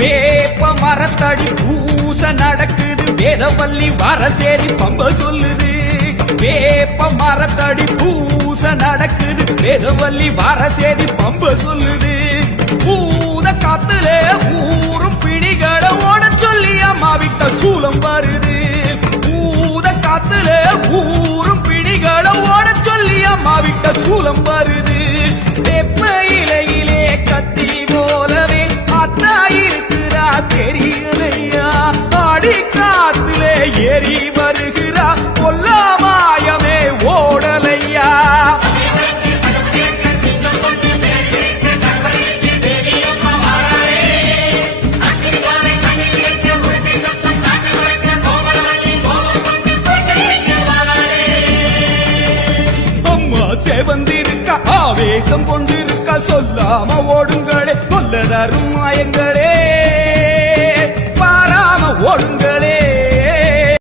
வேப்ப மரத்தடி பூச நடக்குது வேதவல்லி வரசேரி பம்ப சொல்லுது வேப்ப மரத்தடி பூச நடக்குது வேதவல்லி வரசேரி பம்ப சொல்லுது பூத காத்துல ஊரும் பிடிகளை ஓட சொல்லி அம்மா விட்ட சூலம் வருது பூத காத்துல ஊரும் பிடிகளை ஓட சொல்லி அம்மா விட்ட சூலம் வருது வேப்ப இலையிலே கத்தி போலவே அத்தா இருக்கிறா தெரியலையா ஆடி காத்திலே ஏறி வருகிறா கொல்லாமாயமே ஓடலையா அம்மா சேவந்திருக்க ஆவேசம் கொண்டிருக்க சொல்லாம